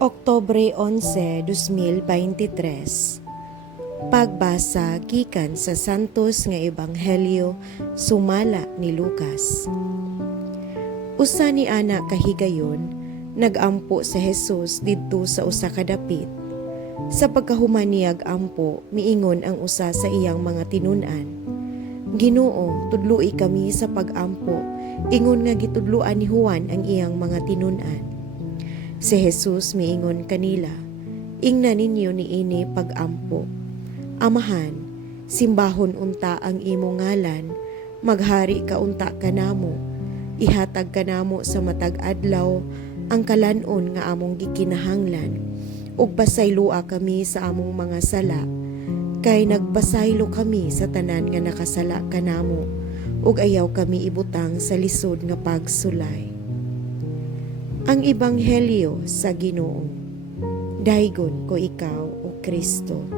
Oktubre 11, 2023. Pagbasa gikan sa Santos nga Ebanghelyo sumala ni Lucas. Usa ni ana kahigayon, nagampo sa Jesus didto sa usa ka dapit. Sa pagkahuman niyag ampo, miingon ang usa sa iyang mga tinun-an, "Ginoo, tudloi kami sa pag-ampo." Ingon nga gitudloan ni Juan ang iyang mga tinun-an. Si Jesus miingon kanila, "Ingnan ninyo niini pag-ampo. Amahan, simbahon unta ang imong ngalan, maghari ka unta kanamo, ihatag kanamo sa matag adlaw ang kalanon nga among gikinahanglan, ug pasaylua kami sa among mga sala, kay nagbasaylo kami sa tanan nga nakasala kanamo, ug ayaw kami ibutang sa lisod nga pagsulay." Ang Ebanghelyo sa Ginoo. Daygon ko ikaw, O Kristo.